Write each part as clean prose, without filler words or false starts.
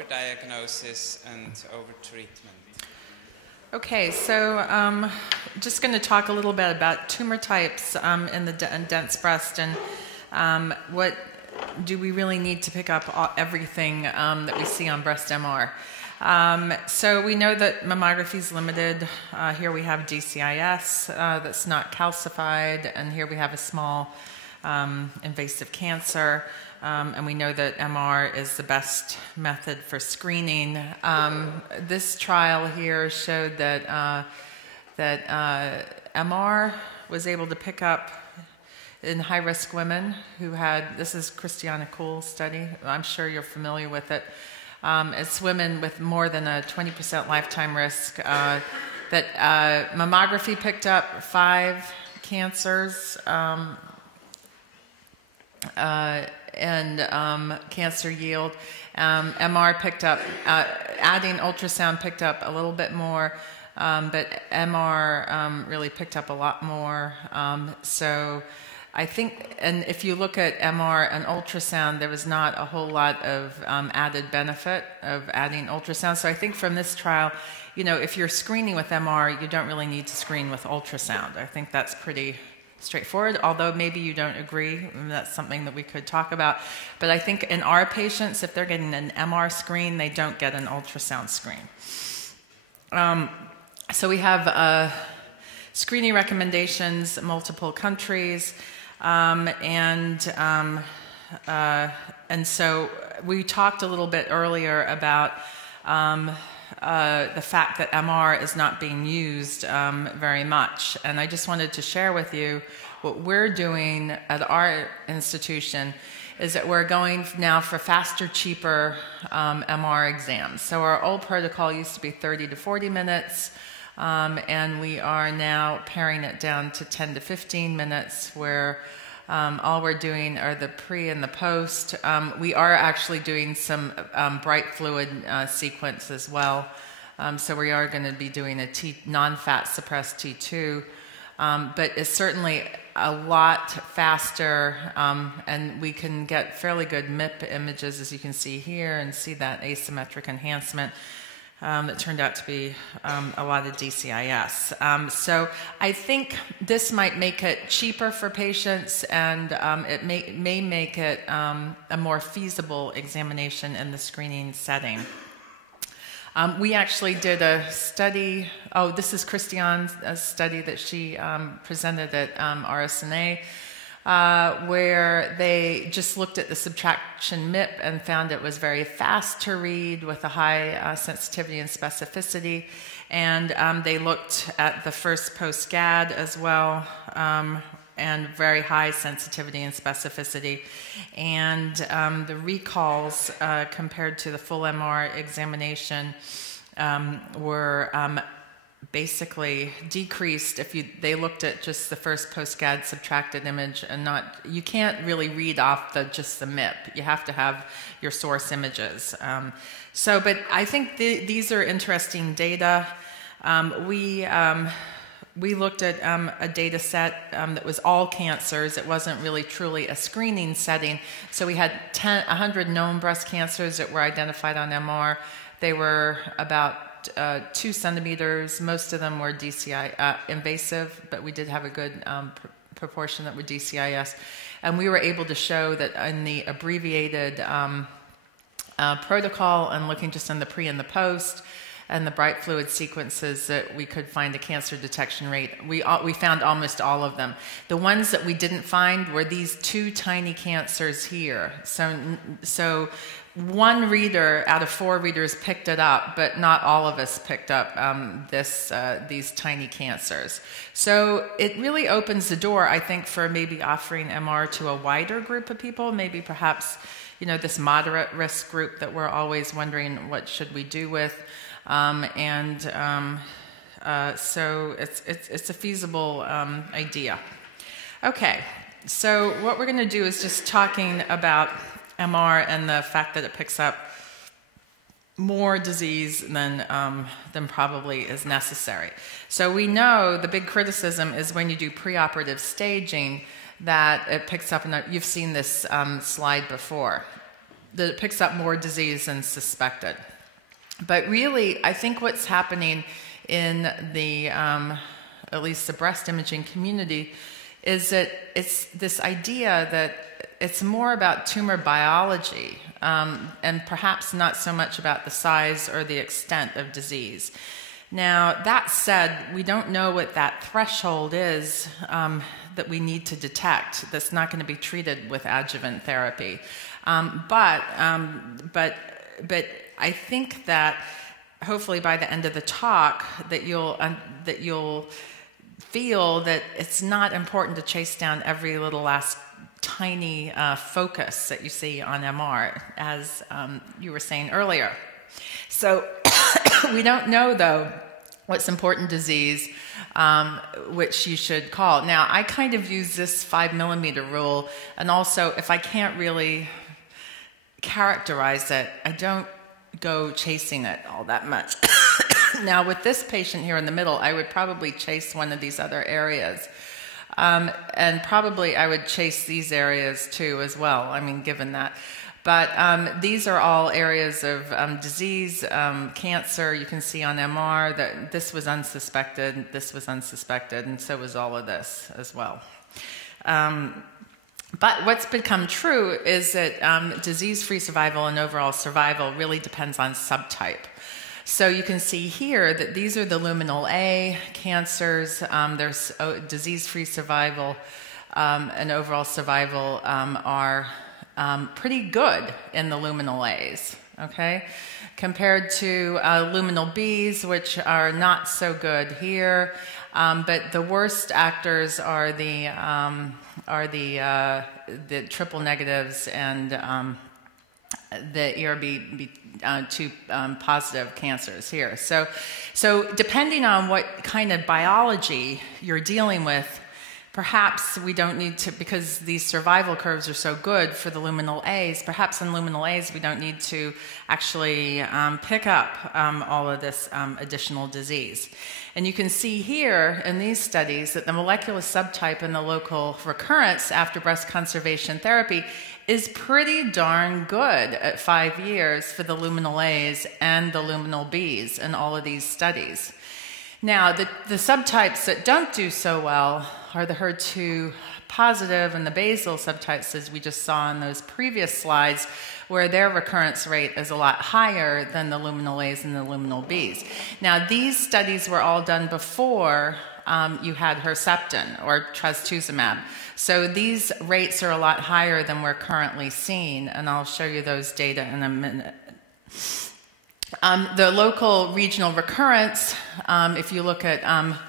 overdiagnosis and overtreatment. Okay, so just going to talk a little bit about tumor types in the dense breast, and what do we really need to pick up everything that we see on breast MR. So we know that mammography is limited. Here we have DCIS that's not calcified, and here we have a small invasive cancer. And we know that MR is the best method for screening. This trial here showed that MR was able to pick up in high-risk women who had, this is Christiana Kuhl's study, I'm sure you're familiar with it. It's women with more than a 20% lifetime risk that mammography picked up 5 cancers, and cancer yield. MR picked up, adding ultrasound picked up a little bit more, but MR really picked up a lot more. So I think, and if you look at MR and ultrasound, there was not a whole lot of added benefit of adding ultrasound. So I think from this trial, you know, if you're screening with MR, you don't really need to screen with ultrasound. I think that's pretty straightforward, although maybe you don't agree. That's something that we could talk about. But I think in our patients, if they're getting an MR screen, they don't get an ultrasound screen. So we have screening recommendations, multiple countries, and so we talked a little bit earlier about the fact that MR is not being used very much. And I just wanted to share with you what we're doing at our institution is that we're going now for faster, cheaper MR exams. So our old protocol used to be 30 to 40 minutes, and we are now paring it down to 10 to 15 minutes, where all we're doing are the pre and the post. We are actually doing some bright fluid sequence as well. So we are going to be doing a non-fat suppressed T2, but it's certainly a lot faster, and we can get fairly good MIP images, as you can see here, and see that asymmetric enhancement. That turned out to be a lot of DCIS. So I think this might make it cheaper for patients, and it may make it a more feasible examination in the screening setting. We actually did a study, this is Christiane's study that she presented at RSNA, where they just looked at the subtraction MIP and found it was very fast to read with a high sensitivity and specificity. And they looked at the first post-GAD as well, and very high sensitivity and specificity. And the recalls compared to the full MR examination were basically decreased if they looked at just the first post-GAD subtracted image, and you can't really read off just the MIP. You have to have your source images. But I think these are interesting data. We looked at a data set that was all cancers. It wasn't really truly a screening setting. So we had 100 known breast cancers that were identified on MR. They were about 2 centimeters. Most of them were DCI invasive, but we did have a good proportion that were DCIS. And we were able to show that in the abbreviated protocol, and looking just on the pre and the post, and the bright fluid sequences, that we could find a cancer detection rate. We found almost all of them. The ones that we didn't find were these 2 tiny cancers here. So 1 reader out of 4 readers picked it up, but not all of us picked up these tiny cancers. So it really opens the door, I think, for maybe offering MR to a wider group of people, maybe perhaps, you know, this moderate risk group that we're always wondering what should we do with. So it's a feasible idea. Okay, so what we're going to do is just talking about MR and the fact that it picks up more disease than probably is necessary. So we know the big criticism is when you do preoperative staging that it picks up, and you've seen this slide before. that it picks up more disease than suspected. But really, I think what's happening in the, at least the breast imaging community, is that it's this idea that it's more about tumor biology, and perhaps not so much about the size or the extent of disease. Now, that said, we don't know what that threshold is that we need to detect that's not going to be treated with adjuvant therapy. But I think that hopefully by the end of the talk that you'll feel that it's not important to chase down every little last tiny focus that you see on MR, as you were saying earlier. So we don't know, though, what's important disease, which you should call. Now, I kind of use this 5 millimeter rule, and also if I can't really characterize it, I don't go chasing it all that much. Now, with this patient here in the middle, I would probably chase one of these other areas. And probably I would chase these areas too as well, I mean, given that. But these are all areas of disease, cancer. You can see on MR that this was unsuspected, and so was all of this as well. But what's become true is that disease-free survival and overall survival really depends on subtype. So you can see here that these are the luminal A cancers. There's disease-free survival and overall survival are pretty good in the luminal A's, okay? Compared to luminal B's, which are not so good here. But the worst actors are the triple negatives and the ERB2 positive cancers here. So depending on what kind of biology you're dealing with, perhaps we don't need to, because these survival curves are so good for the luminal A's, perhaps in luminal A's we don't need to actually pick up all of this additional disease. And you can see here in these studies that the molecular subtype and the local recurrence after breast conservation therapy is pretty darn good at 5 years for the luminal A's and the luminal B's in all of these studies. Now, the subtypes that don't do so well are the HER2 positive and the basal subtypes, as we just saw in those previous slides, where their recurrence rate is a lot higher than the luminal A's and the luminal B's. Now, these studies were all done before you had Herceptin or trastuzumab. So these rates are a lot higher than we're currently seeing, and I'll show you those data in a minute. The local regional recurrence, if you look at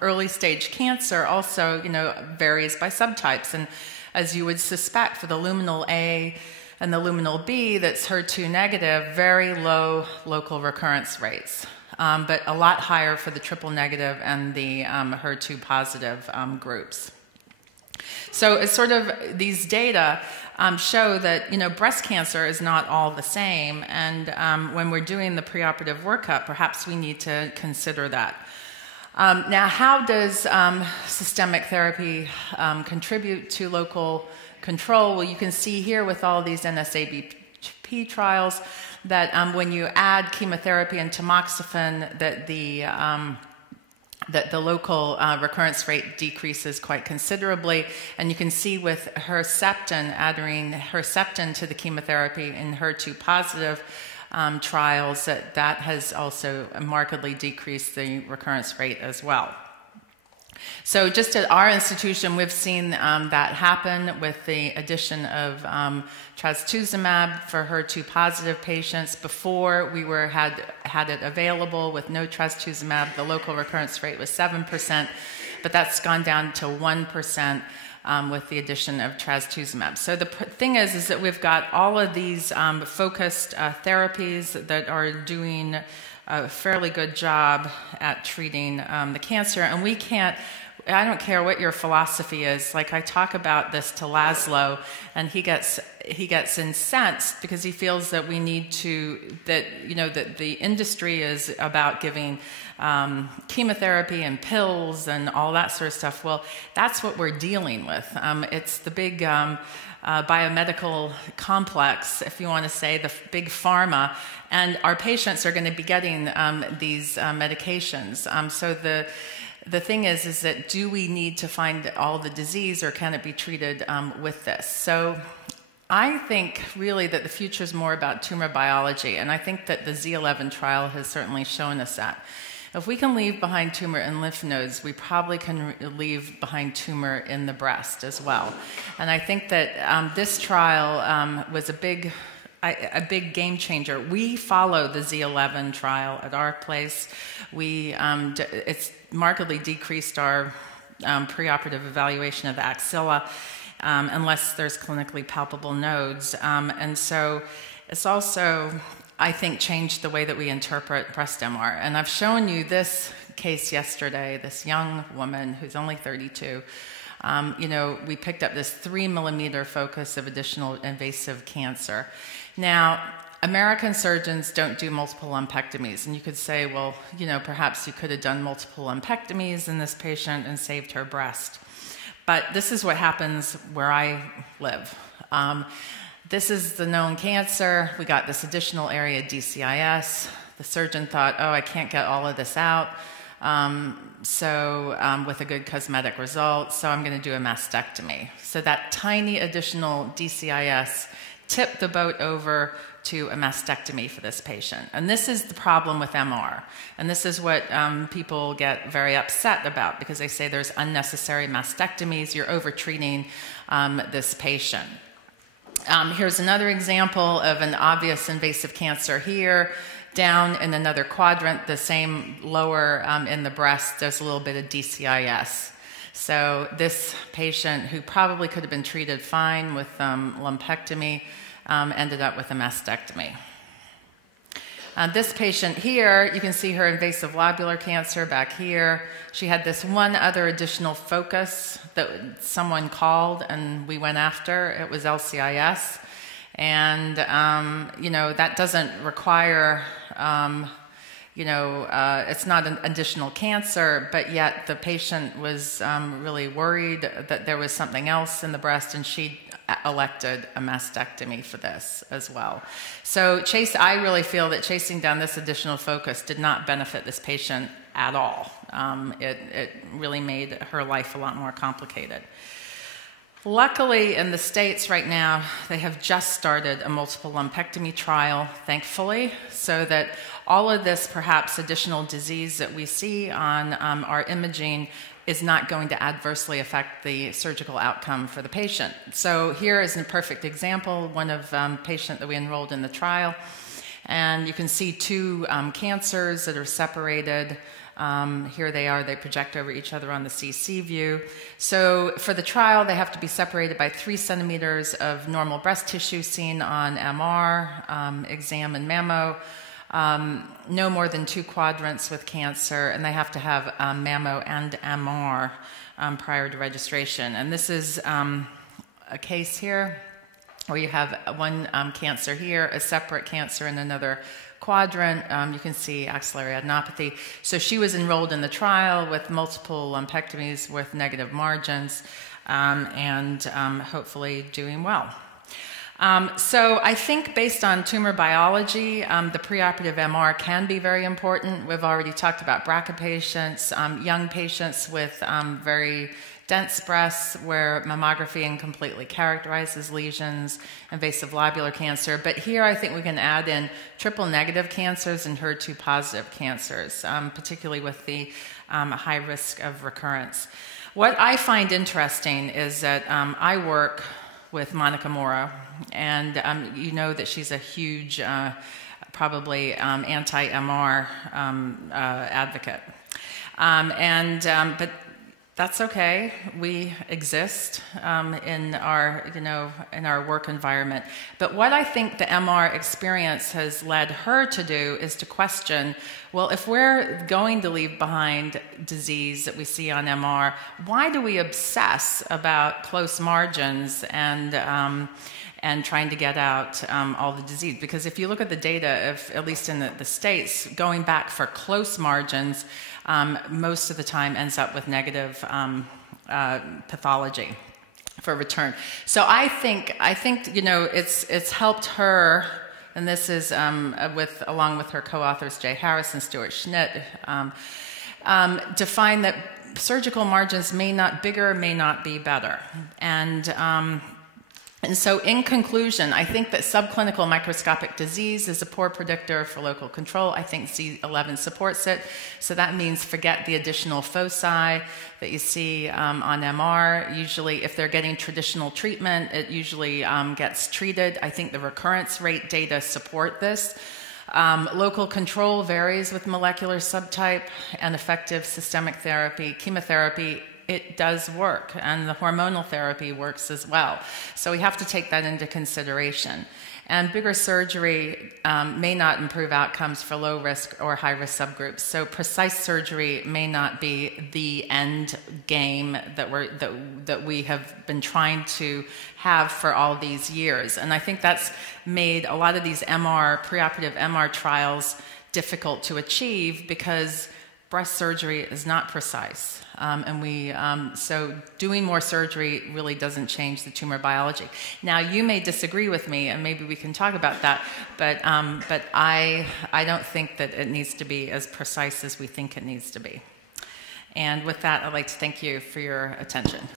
early stage cancer, also varies by subtypes. And as you would suspect, for the luminal A and the luminal B, that's HER2 negative, very low local recurrence rates, but a lot higher for the triple negative and the HER2 positive groups. So it's sort of these data show that breast cancer is not all the same, and when we're doing the preoperative workup, perhaps we need to consider that. Now, how does systemic therapy contribute to local control? Well, you can see here with all these NSABP trials that when you add chemotherapy and tamoxifen, that the local recurrence rate decreases quite considerably. And you can see with Herceptin, adding Herceptin to the chemotherapy in HER2 positive trials, that has also markedly decreased the recurrence rate as well. So just at our institution, we've seen that happen with the addition of trastuzumab for HER2 positive patients. Before we had it available with no trastuzumab, the local recurrence rate was 7%, but that's gone down to 1% with the addition of trastuzumab. So the thing is that we've got all of these focused therapies that are doing a fairly good job at treating the cancer, and we can't I don't care what your philosophy is. Like, I talk about this to Laszlo, and he gets incensed because he feels that we need to, that the industry is about giving chemotherapy and pills and all that sort of stuff. Well, that's what we're dealing with. It's the big biomedical complex, if you want to say, the big pharma, and our patients are going to be getting these medications. So the thing is that do we need to find all the disease, or can it be treated with this? So I think really that the future is more about tumor biology, and I think that the Z11 trial has certainly shown us that. If we can leave behind tumor in lymph nodes, we probably can leave behind tumor in the breast as well. And I think that this trial was a big game changer. We follow the Z11 trial at our place. It's markedly decreased our preoperative evaluation of the axilla unless there's clinically palpable nodes. And so it's also, I think, changed the way that we interpret breast MR. And I've shown you this case yesterday, this young woman who's only 32. We picked up this 3 millimeter focus of additional invasive cancer. Now, American surgeons don't do multiple lumpectomies, and you could say, well, perhaps you could have done multiple lumpectomies in this patient and saved her breast. But this is what happens where I live. This is the known cancer. We got this additional area, DCIS. The surgeon thought, oh, I can't get all of this out, with a good cosmetic result, so I'm going to do a mastectomy. So that tiny additional DCIS tipped the boat over to a mastectomy for this patient. And this is the problem with MR. And this is what people get very upset about, because they say there's unnecessary mastectomies, you're overtreating this patient. Here's another example of an obvious invasive cancer here. Down in another quadrant, the same lower in the breast, there's a little bit of DCIS. So this patient, who probably could have been treated fine with lumpectomy, ended up with a mastectomy. This patient here, you can see her invasive lobular cancer back here. She had this one other additional focus that someone called and we went after. It was LCIS. And, that doesn't require, it's not an additional cancer, but yet the patient was really worried that there was something else in the breast, and she elected a mastectomy for this as well. So I really feel that chasing down this additional focus did not benefit this patient at all. It really made her life a lot more complicated. Luckily, in the States right now, they have just started a multiple lumpectomy trial, thankfully, so that all of this perhaps additional disease that we see on our imaging is not going to adversely affect the surgical outcome for the patient. So here is a perfect example, one of patient that we enrolled in the trial. And you can see two cancers that are separated. Here they are, they project over each other on the CC view. So for the trial, they have to be separated by 3 centimeters of normal breast tissue seen on MR, exam, and mammo. No more than 2 quadrants with cancer, and they have to have mammo and MR prior to registration. And this is a case here where you have one cancer here, a separate cancer in another quadrant. You can see axillary adenopathy. So she was enrolled in the trial with multiple lumpectomies with negative margins and hopefully doing well. So I think based on tumor biology, the preoperative MR can be very important. We've already talked about BRCA patients, young patients with very dense breasts where mammography incompletely characterizes lesions, invasive lobular cancer. But here I think we can add in triple negative cancers and HER2 positive cancers, particularly with the high risk of recurrence. What I find interesting is that I work with Monica Mora, and you know that she's a huge, probably anti-MR advocate. But That's okay. We exist in our, in our work environment. But what I think the MR experience has led her to do is to question, well, if we're going to leave behind disease that we see on MR, why do we obsess about close margins and trying to get out all the disease? Because if you look at the data, at least in the States, going back for close margins, most of the time ends up with negative pathology for return. So I think it's helped her, and this is along with her co-authors Jay Harris and Stuart Schnitt, to find that surgical margins may not be better. And so in conclusion, I think that subclinical microscopic disease is a poor predictor for local control. I think C11 supports it. So that means forget the additional foci that you see on MR. Usually, if they're getting traditional treatment, it usually gets treated. I think the recurrence rate data support this. Local control varies with molecular subtype and effective systemic therapy. Chemotherapy, it does work, and the hormonal therapy works as well. So we have to take that into consideration. And bigger surgery may not improve outcomes for low-risk or high-risk subgroups. So precise surgery may not be the end game that we have been trying to have for all these years. And I think that's made a lot of these preoperative MR trials difficult to achieve because breast surgery is not precise. So doing more surgery really doesn't change the tumor biology. Now, you may disagree with me, and maybe we can talk about that, but I don't think that it needs to be as precise as we think it needs to be. And with that, I'd like to thank you for your attention.